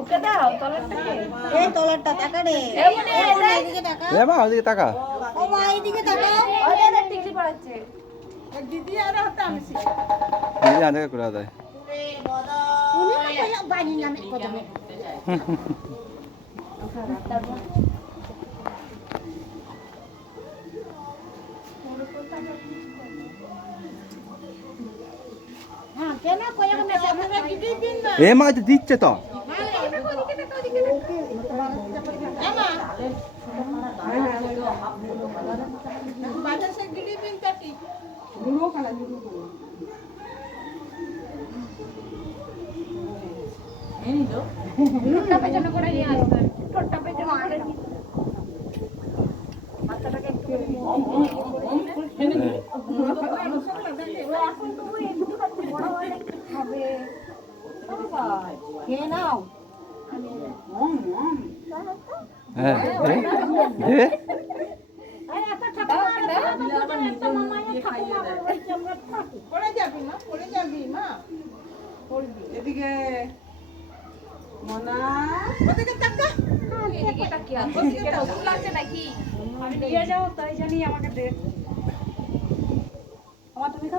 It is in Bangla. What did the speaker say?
ওকে দাও তলারটাকে। এই তলারটা টাকা রে। এইদিকে টাকা। এ মা ওদিকে তাকা। ও মা এইদিকে টাকা। ওই দাদা টিকলি পড়াচ্ছে। দিদি আর হতে আমি দিদি আনে করে দেয়। উনি না কইলা বাড়ি নামে কথা বলে। হ্যাঁ কেন কইয়া না আপনারা দিদি দিন না। এ মা তো দিচ্ছে তো। বাজারে গিলি বিন তাটি টোট্টা পেছনে করে নিয়ে আসবে। টোট্টা পেছনে করে নিয়ে বাচ্চাটাকে একটু এখন তুমি একটু বড় হলে খাবে। কে নাও। হ্যাঁ এ এত ঠাকুমা এত মামাইয়া ঠাকুমা বলছে আমরা থাকি। পড়ে যাবি মা এদিকে মনা ওদিকে তাকা এদিকে তাকিয়ে আছে। ওদিকে ওষুধ লাগছে নাকি? আমি নিয়ে যাও তাই জানি আমাকে দে। আমার তুমি